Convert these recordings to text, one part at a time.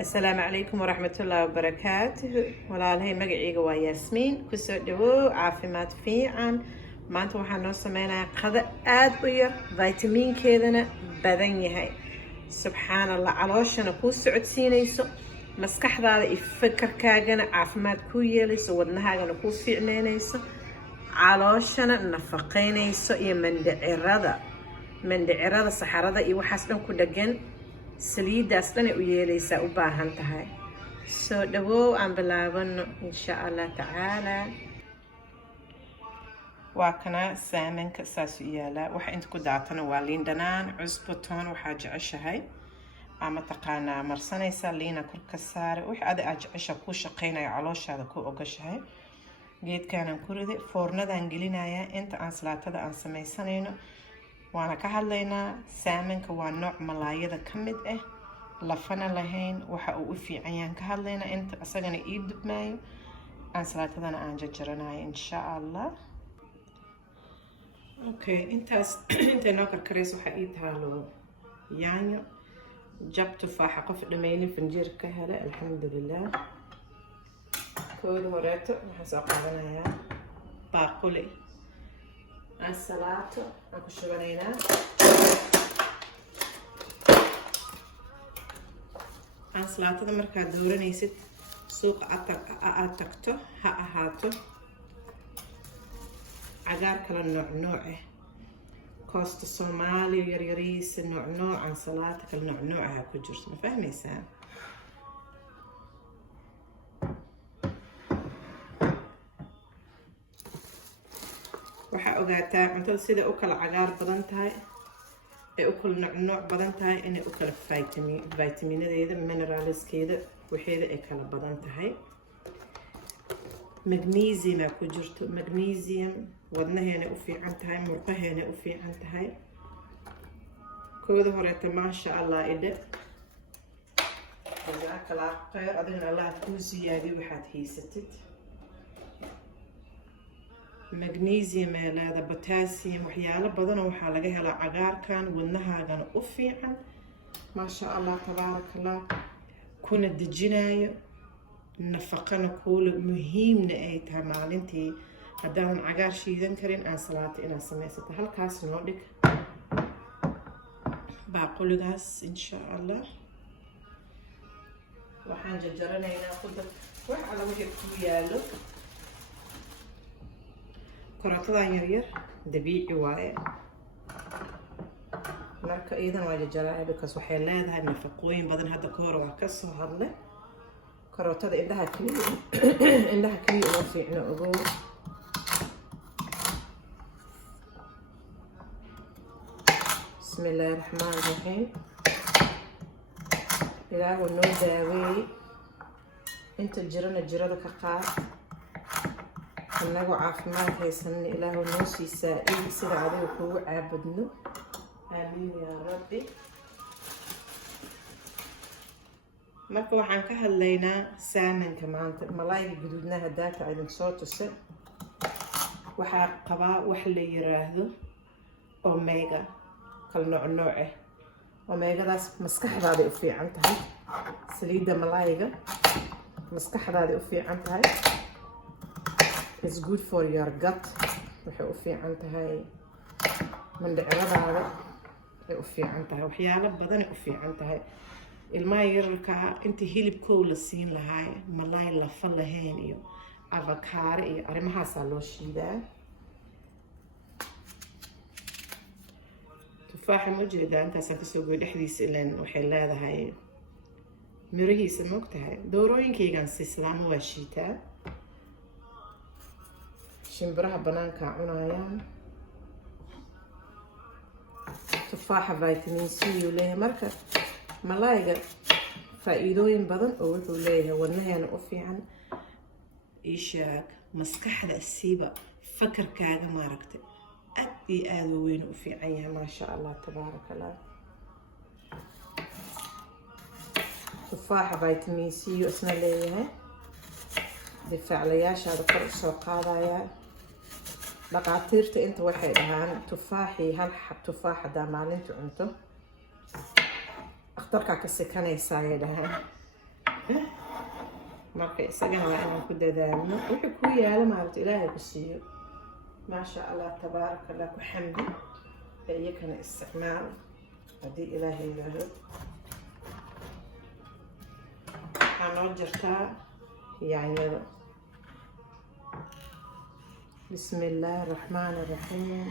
السلام عليكم ورحمة الله وبركاته. walaalhay magacayga waa yaasmiin kusoo dhawow caafimaad fiican. maanta waxaan noo sameynayaa qado aad u yar vitaminkeedana badan yahay. subxaan allah, calooshana kuu socodsiinayso, maskaxdaada iyo fakarkaagana caafimaad kuu yeelayso, wadnahaagana kuu fiicneynayso, calooshana nafaqeynayso, iyo mandhicirada saxarada iyo waxaas dhan ku dhagan saliidaas dhanay u yeelaysaa u baahan tahay. soo dhawow aan bilaabano insha allah tacaala. waa kana saamanka saas u yaalaa. waxa inta ku daatana waa liin dhanaan, cusbo, toon, waxaa jeceshahay ama taqaanaa marsanaysaa. liina kor ka saare wix adi aad jecesha ku shaqeynaya calooshaada ku ogashahay. geedkaanaan ku riday, foornadaan gelinayaa inta aan salaatada aan sameysanayno. waana ka hadlaynaa saamanka waa nooc malaayada ka mid ah, lafana lahayn. waxa uu u fiican yahan ka hadlaynaa inta asagana ii dubmaayo aan salaatadana aan jarjaranayo insha allah. okay, intaas intay noo karkarayso waxaa ii taalo yaanyo, jab tufaaxa, qof dhammaynin fanjeer ka hele alxamdulilah. kooda horeeto waxaan soo qaadanayaa baaquli aan salaato aan ku shubanaynaa. aan salaatada markaad dooranaysid suuqa aad tagto ha ahaato cagaar kala nooc ah, koosta soomaaliya yaryariisa noocan salaata kala noocaha ku jirto, ma fahmaysaa? waxaa ogaataa cuntada sida u kala cagaar badan tahay ee u kala nooc badan tahay inay u kala vitaminadeeda mineralskeeda waxeeda ay kala badan tahay. magnesium ku jirto. magnesium wadnaheena u fiican tahay, murqaheena u fiican tahay. kooda horeeta maasha allah idhe jazaakala khayr, adigana allah kuu siyaadiyo waxaad haysatid. magnesium ee leeda, potassium, waxyaalo badanoo waxaa laga helaa cagaarkan, wadnahaagana u fiican maasha allah tabaarakallah, kuna dejinayo, nafaqana kuula muhiimna ay tahay. maalintii haddaadan cagaar shiidan karin aan salaato inaad samaysato. halkaas noo dhig baaquligaas insha allah. waxaan jarjaranaynaa kudar wax alla wixii ku yaalo. karootadan yaryar dabiici waaye, marka iidan waa jarjaraya because waxay leedahay nafaqooyin badan. hadda ka hor waa kasoo hadlay karootada indhaha kaliya uma fiicno ogow. bismillaahi raxmaan raxiim. ilaahu noo daaweey, inta jirana jirada ka qaad, anagoo caafimaad haysanna ilaahu noo sii saa-id sida adiga kugu caabudno. aamiin yaa rabbi. marka waxaan ka hadlaynaa saamanka maanta. malaayga guduudnaha daata idin soo tuse waxaa qabaa wax la yiraahdo omega kala nooc ah. omegadaas maskaxdaaday u fiican tahay. saliidda malaayga maskaxdaaday u fiican tahay. it's good for your gut. waxay u fiican tahay mandhiciradaada, ay u fiican tahay waxyaalo badanay u fiican tahay. ilmaha yararkaa inta hilibkoow la siin lahaa malaay lafa lahayn iyo avakaare iyo arrimahaasaa loo shiidaa. tufaaxa ma jeedaa intaasaan kasoo goy dhexdiisa ilan waxay leedahay mirihiisa moogtahay. doorooyinkaygaan siislaamo waa shiitaa. shimbiraha banaankaa cunayaan. tufaaxa vitamin c uu leeyahay. marka malaayga faa-iidooyin badan oo wuxuu leeyahay. wadnaheena u fiican, ishaag, maskaxda siiba fakarkaaga maaragtay aad iyo aada u weyn u fiican yahay maasha allah tabaarakallah. tufaaxa vitamin c uu isna leeyahay. difaaclayaashaada kor u soo qaadayaa. dhaqaatiirta inta waxay dhahaan tufaaxii hal xab tufaax haddaa maalinta cunto akhtarkaa ka sekanaysaa ay dhahaan. marka isagana waa inaan ku dadaalno wixii ku yaala maaragta ilaahay ku siiyo maasha allah tabaaraka allah ku xamdi iyakana isticmaal haddii ilaahay yidhaahdo waxaa noo jirtaa yaanyada bismi illaahi raxmaani raxiim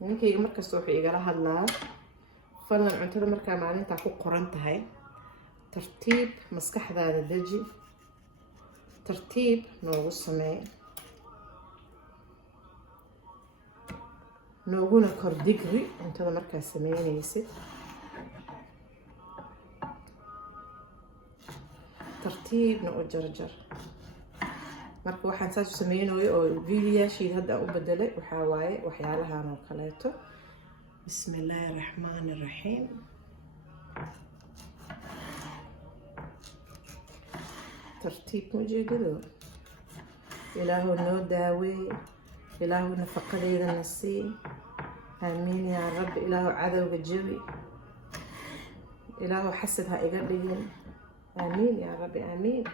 ninkayga markasta wuxuu igala hadlaa fadlan cuntada markaa maalintaa ku qoran tahay tartiib maskaxdaada deji tartiib noogu sameey nooguna kor digri cuntada markaa sameynaysid tartiibna u jarjar marka waxaan saas u sameynayo oo videoyaashiid hadda aan u bedelay waxaa waaye waxyaalahan oo kaleeto bismi illaahi raxmaani raxiim tartiib mujeedado ilaahu noo daaweey ilaahu nafaqadeedana sii aamiin yaa rabbi ilaahu cadowga jabi ilaahu xasad ha iga dhigin aamiin yaa rabbi aamiin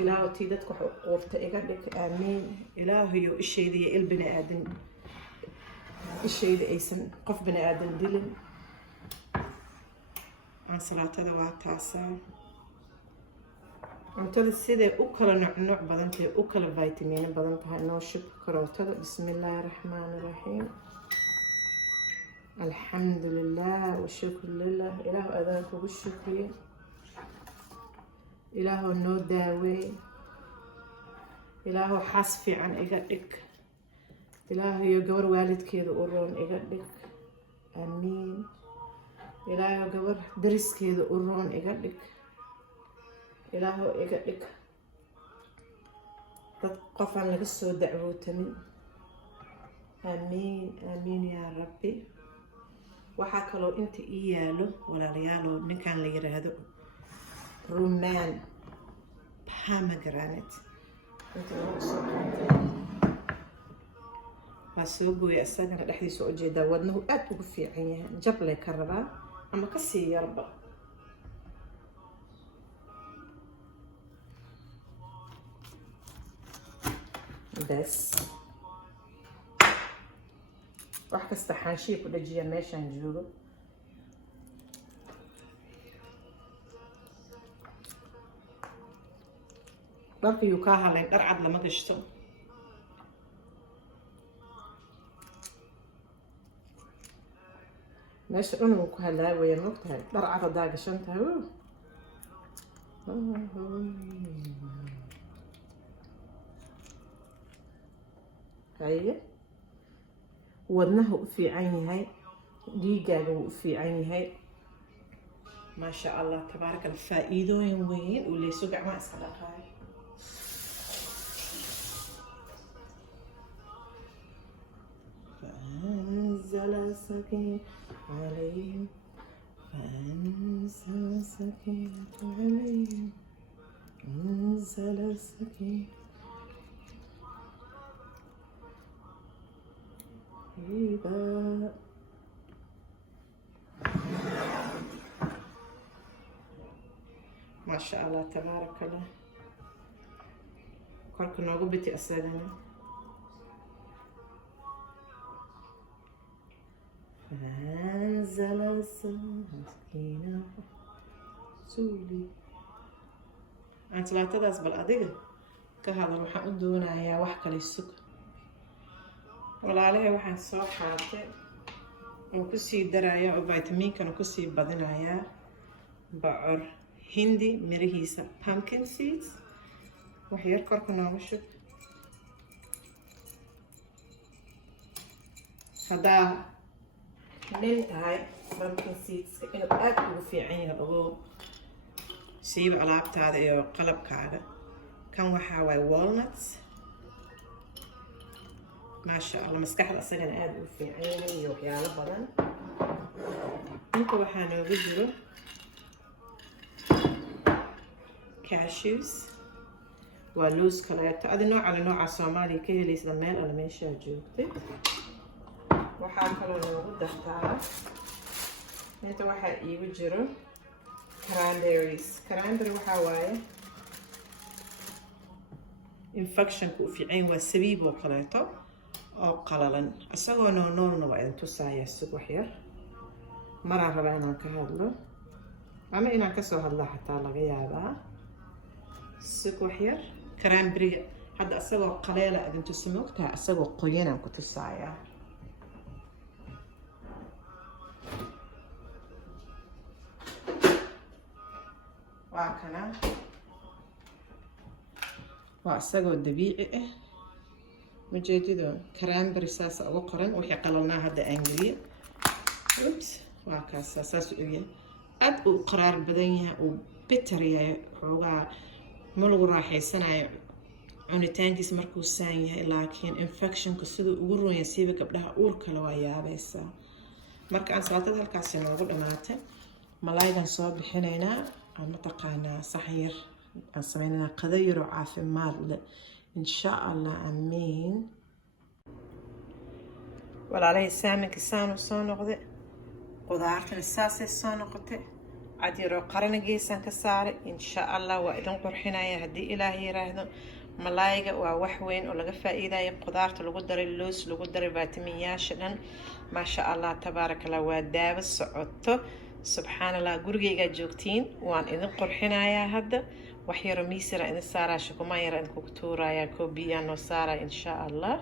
ilaahu tii dadka wax u quurta iga dhig aamiin ilaahuyo ishayda iyo il bini aadan ishayda aysan qof bini aadan dilin ansalaatada waa taasaa cuntada siday u kala nuuc badan tahay u kala vitamino badan tahay noo shub karootada bismi illaahi raxmaani raxiim alxamdu lilah washukru lilah ilaahu adaan kugu shukriye ilaahu noo daaweey ilaahu xaas fiican iga dhig ilaahu iyo gabar waalidkeeda u roon iga dhig aamiin ilaahu gabar dariskeeda u roon iga dhig ilaahu iga dhig dad qofaan laga soo dacwootamin aamiin aamiin yaa rabbi waxaa kaloo inta ii yaalo walaalayaalow ninkan la yiraahdo rumaan pomegranate inta lagu soo qaatay waa soo gooya isagana dhexdiisa u jeedaa wadnuhu aad ugu fiican yahay jable ka rabaa ama ka sii yarba bas wax kasta xaanshii ku dhajiya meeshaan joogo dharkayuu kaa halayn dhar cad lama gashto meesha dhan wuu ku halaawaya mogtahay dhar cad haddaa gashan tahay haye wadnaha u fiican yahay dhiigaaga wuu u fiican yahay maasha allah tabaaraka allah faa'iidooyin weyn uu leyso gacmaha iska dhaqaayo فأنزل السكينة عليهم فأنزل السكينة عليهم أنزل السكينة ما شاء الله تبارك الله كلكم نوغو بيتي أسادنا فأنزل السكينة سولي أنت لا تدرس بالأدية كهذا waxaan u doonayaa wax kale sug walaalahay waxaan soo qaatay oo ku sii daraya oo vitamiinkana ku sii badinaya bocor hindi mirihiisa pumpkin seeds wax yar korka nooga shub hadaa nin tahay pumpkin seeds inuu aad ugu fiican yahay oo siiba alaabtaada iyo qalabkaaga kan waxaa waay walnuts maasha allah maskaxda asagana aad u fiican yahay iyo waxyaalo badan inta waxaa nooga jiro cashews waa loos kaleeto adi nooca le nooca soomaaliya ka helaysada meel alle meeshaa joogtay waxaa kaloo noogu dartaa inta waxaa iigu jiro cranberry waxaa waaye infectionka u fiican waa sabiib oo kaleeto oo qalalan isagoo noolna waa idin tusaaya sug wax yar maraan rabaa inaan ka hadlo ama inaan kasoo hadlo xataa laga yaabaa sug wax yar cranberry hadda isagoo qaleela idin tusi moogtaha isagoo qoyanaan ku tusaaya waa kana waa isagoo dabiici ah majeedido cranberry saas ugu qoran wixii qalalnaa hadda aan geliyo waa kaas saas u yahay aad uu qaraar badan yahay uu bitter yahay xoogaa ma lagu raaxaysanayo cunitaankiis markuu saan yahay laakiin infectionka siduu ugu roon yahay siiba gabdhaha uurka la waa yaabaysaa marka aan salaatada halkaasi noogu dhamaatay malaygan soo bixinaynaa mataqaanaa saxan yar aan sameynanaa qado yaroo caafimaad leh insha allah amiin walaalahey saaminka saanu soo noqday qudaartana saasay soo noqotay cad yaroo qarana geesaan ka saaray insha allah waa idin qurxinaya haddii ilaahay yiraahdo malayga waa wax weyn oo laga faa'iidayo qudaarta lagu daray loos lagu daray vitaminyaasha dhan maasha allah tabaaraka allah waa daawo socoto subxaan allah gurigaygaa joogtiin waan idin qurxinayaa hadda wax yaro miisira idin saaraa shukumaan yara idin kugu tuurayaa koobiyaan noo saaraa insha allah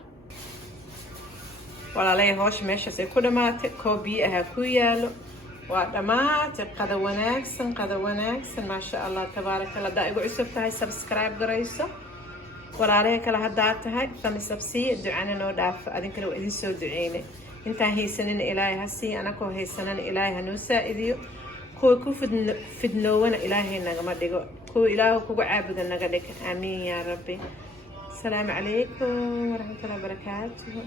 walaalay hoosh meeshaas ay ku dhamaatay koobiye ahaa ku yaalo waa dhamaatay qada wanaagsan maasha allah tabaaraka allah haddaa igu cusub tahay subscribe garayso walaalay kale haddaa tahay thumbs up sii ducana noo dhaafo adinkana waa idin soo duceynay intaan haysanina ilaahay ha sii anakoo haysanana ilaahay ha noo saa'idiyo kuwa ku fidnoowana ilaahay nagama dhigo kuwa ilaahu kugu caabuda naga dhig aamiin yaa rabbi asalaamu calaykum waraxmatullahi wabarakaatuhu